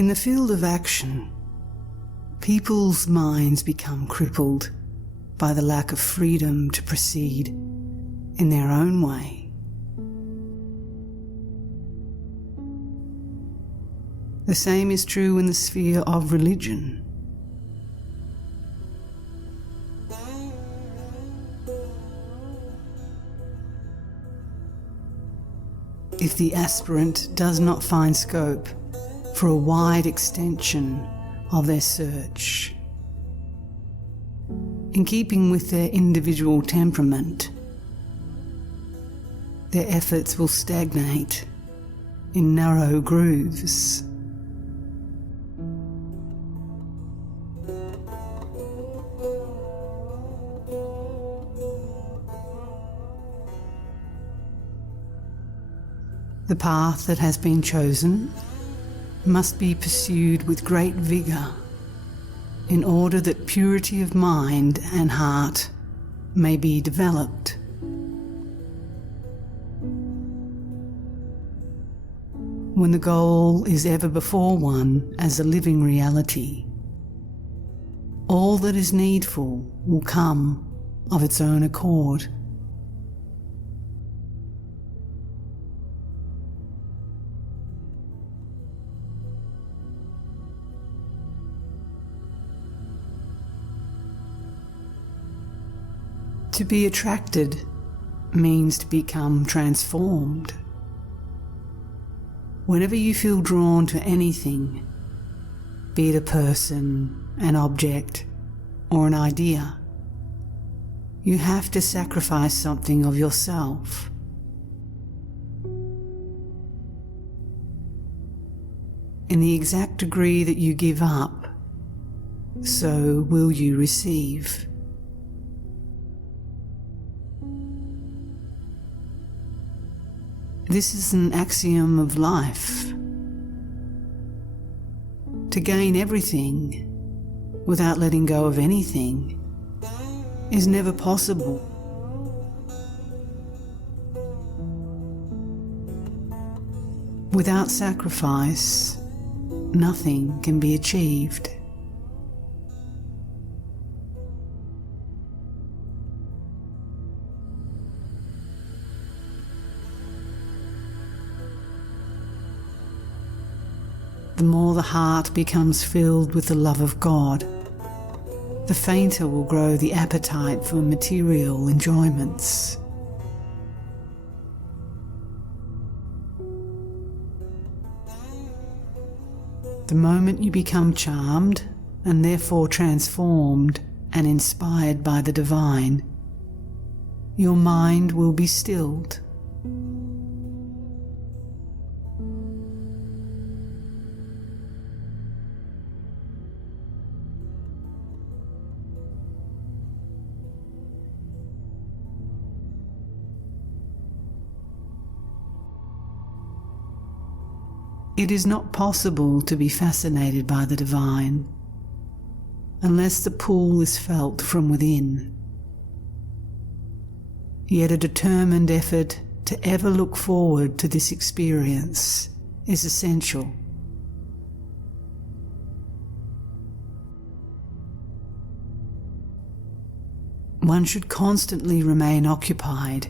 In the field of action, people's minds become crippled by the lack of freedom to proceed in their own way. The same is true in the sphere of religion. If the aspirant does not find scope for a wide extension of their search, in keeping with their individual temperament, their efforts will stagnate in narrow grooves. The path that has been chosen must be pursued with great vigour in order that purity of mind and heart may be developed. When the goal is ever before one as a living reality, all that is needful will come of its own accord. To be attracted means to become transformed. Whenever you feel drawn to anything, be it a person, an object, or an idea, you have to sacrifice something of yourself. In the exact degree that you give up, so will you receive. This is an axiom of life. To gain everything without letting go of anything is never possible. Without sacrifice, nothing can be achieved. The more the heart becomes filled with the love of God, the fainter will grow the appetite for material enjoyments. The moment you become charmed and therefore transformed and inspired by the divine, your mind will be stilled. It is not possible to be fascinated by the divine unless the pull is felt from within. Yet a determined effort to ever look forward to this experience is essential. One should constantly remain occupied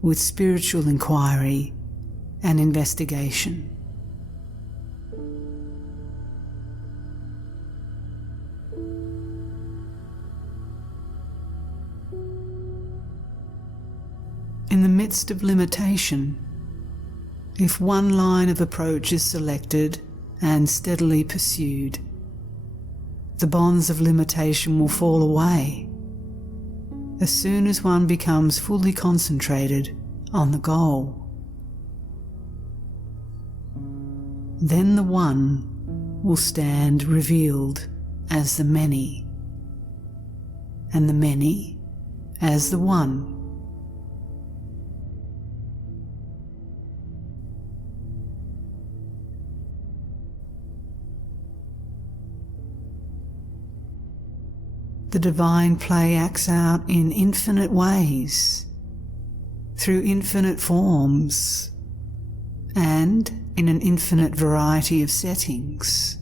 with spiritual inquiry and investigation. In the midst of limitation, if one line of approach is selected and steadily pursued, the bonds of limitation will fall away as soon as one becomes fully concentrated on the goal. Then the one will stand revealed as the many, and the many as the one. The divine play acts out in infinite ways, through infinite forms, and in an infinite variety of settings.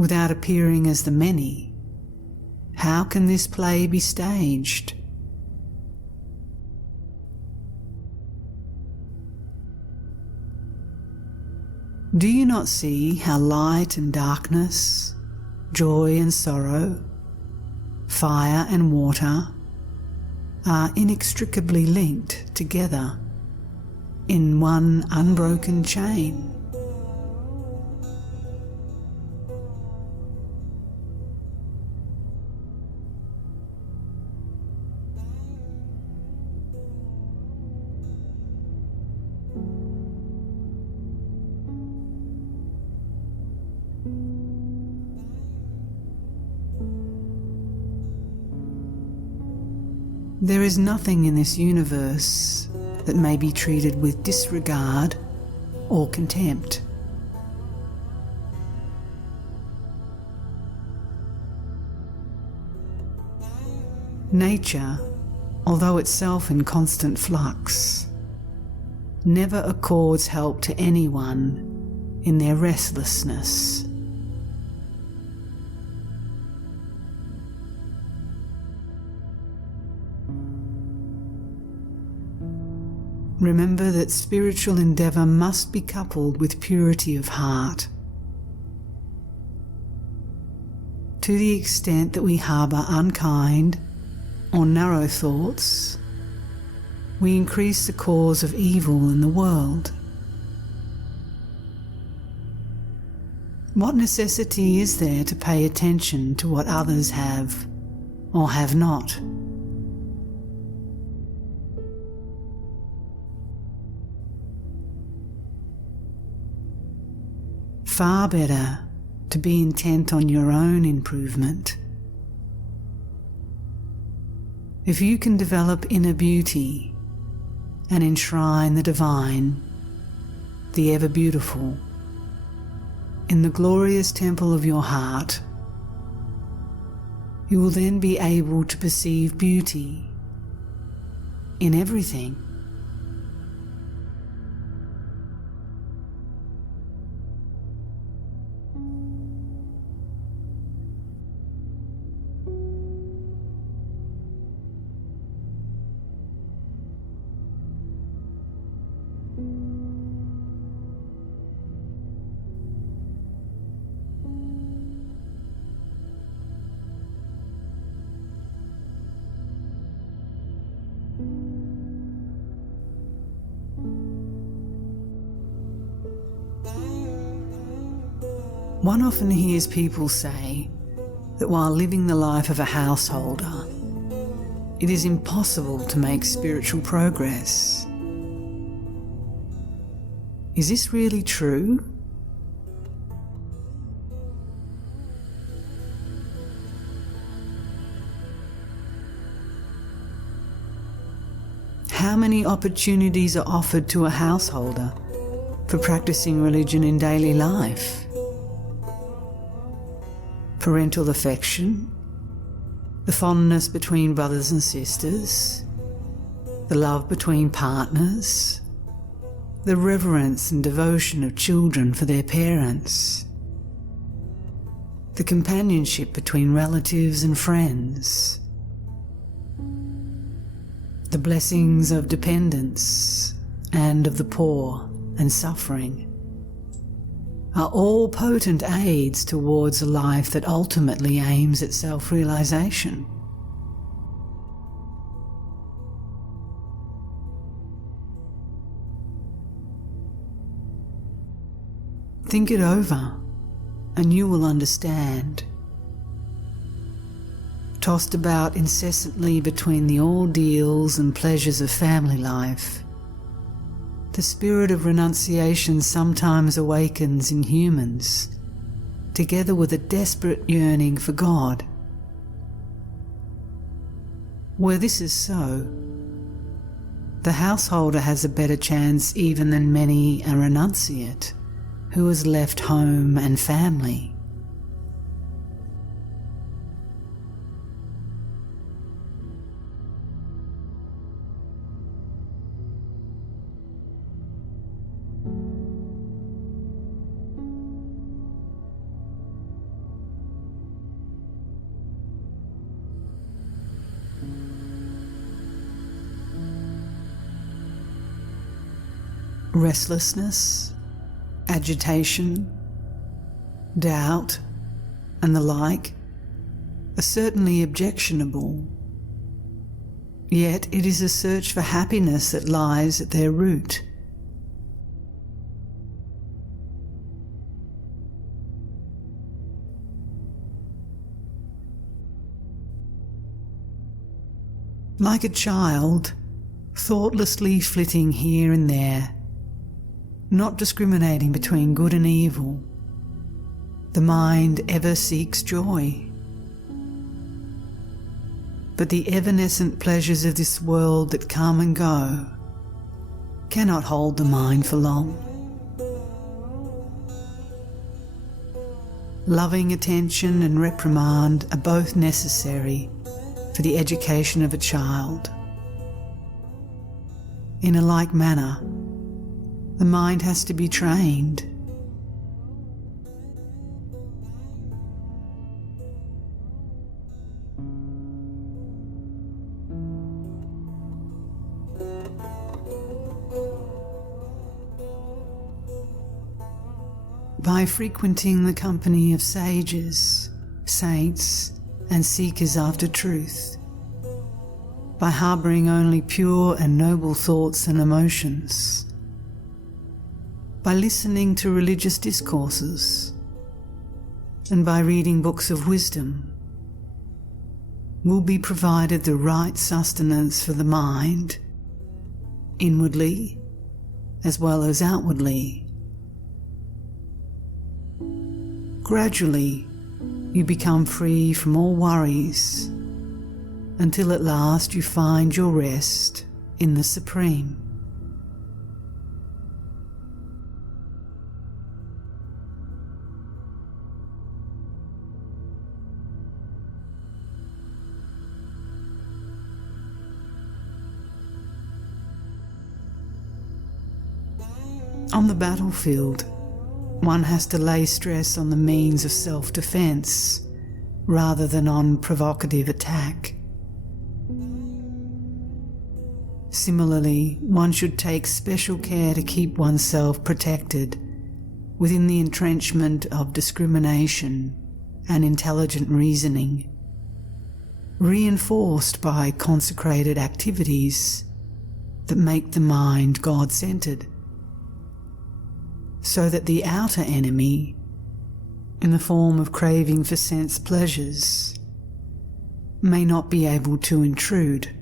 without appearing as the many, how can this play be staged? Do you not see how light and darkness, joy and sorrow, fire and water are inextricably linked together in one unbroken chain? There is nothing in this universe that may be treated with disregard or contempt. Nature, although itself in constant flux, never accords help to anyone in their restlessness. Remember that spiritual endeavour must be coupled with purity of heart. To the extent that we harbour unkind or narrow thoughts, we increase the cause of evil in the world. What necessity is there to pay attention to what others have or have not? Far better to be intent on your own improvement. If you can develop inner beauty and enshrine the divine, the ever beautiful, in the glorious temple of your heart, you will then be able to perceive beauty in everything. One often hears people say that while living the life of a householder, it is impossible to make spiritual progress. Is this really true? How many opportunities are offered to a householder for practicing religion in daily life? Parental affection, the fondness between brothers and sisters, the love between partners, the reverence and devotion of children for their parents, the companionship between relatives and friends, the blessings of dependence and of the poor and suffering, are all potent aids towards a life that ultimately aims at self-realization. Think it over, and you will understand. Tossed about incessantly between the ordeals and pleasures of family life, the spirit of renunciation sometimes awakens in humans, together with a desperate yearning for God. Where this is so, the householder has a better chance even than many a renunciate who has left home and family. restlessness, agitation, doubt, and the like are certainly objectionable, yet it is a search for happiness that lies at their root. Like a child, thoughtlessly flitting here and there, not discriminating between good and evil, the mind ever seeks joy. But the evanescent pleasures of this world that come and go cannot hold the mind for long. Loving attention and reprimand are both necessary for the education of a child. In a like manner, the mind has to be trained. By frequenting the company of sages, saints, and seekers after truth, by harbouring only pure and noble thoughts and emotions, by listening to religious discourses, and by reading books of wisdom, will be provided the right sustenance for the mind, inwardly as well as outwardly. Gradually, you become free from all worries, until at last you find your rest in the Supreme. On the battlefield, one has to lay stress on the means of self-defense rather than on provocative attack. Similarly, one should take special care to keep oneself protected within the entrenchment of discrimination and intelligent reasoning, reinforced by consecrated activities that make the mind God-centered, so that the outer enemy, in the form of craving for sense pleasures, may not be able to intrude.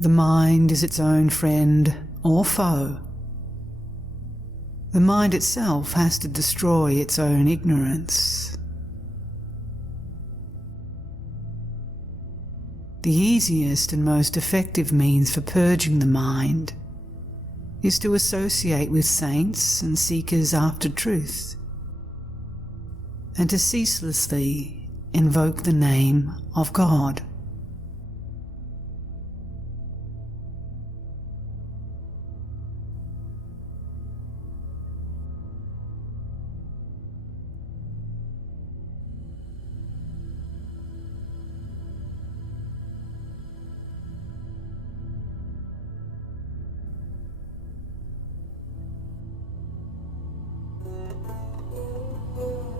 The mind is its own friend or foe. The mind itself has to destroy its own ignorance. The easiest and most effective means for purging the mind is to associate with saints and seekers after truth, and to ceaselessly invoke the name of God.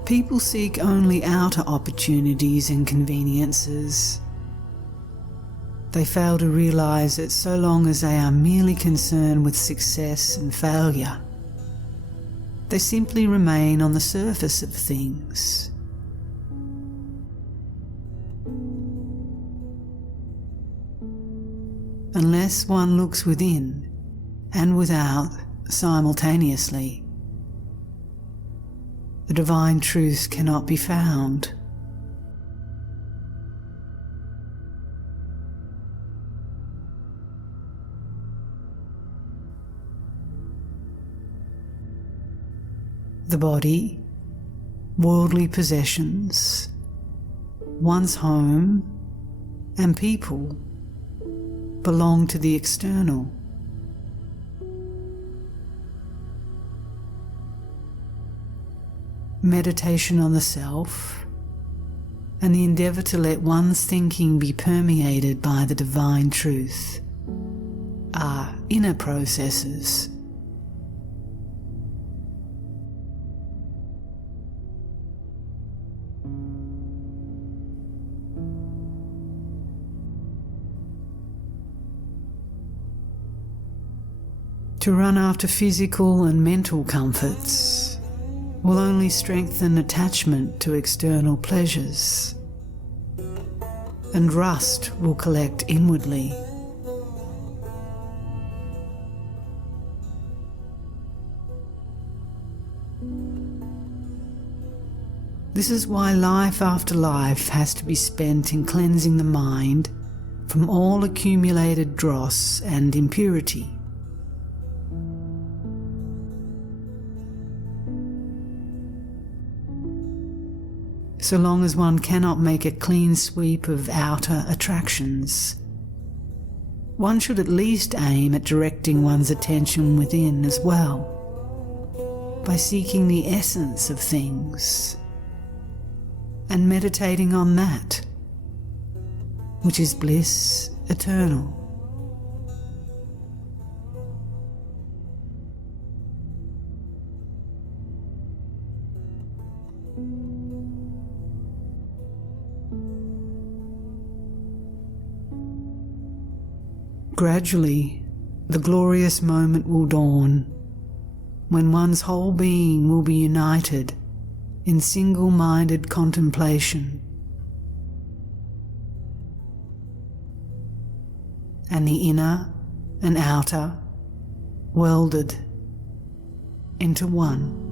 People seek only outer opportunities and conveniences. They fail to realize that so long as they are merely concerned with success and failure, they simply remain on the surface of things. Unless one looks within and without simultaneously, the divine truth cannot be found. The body, worldly possessions, one's home, and people belong to the external. Meditation on the self, and the endeavour to let one's thinking be permeated by the divine truth, are inner processes. To run after physical and mental comforts will only strengthen attachment to external pleasures, and rust will collect inwardly. This is why life after life has to be spent in cleansing the mind from all accumulated dross and impurity. So long as one cannot make a clean sweep of outer attractions, one should at least aim at directing one's attention within as well, by seeking the essence of things and meditating on that, which is bliss eternal. Gradually, the glorious moment will dawn when one's whole being will be united in single-minded contemplation, and the inner and outer welded into one.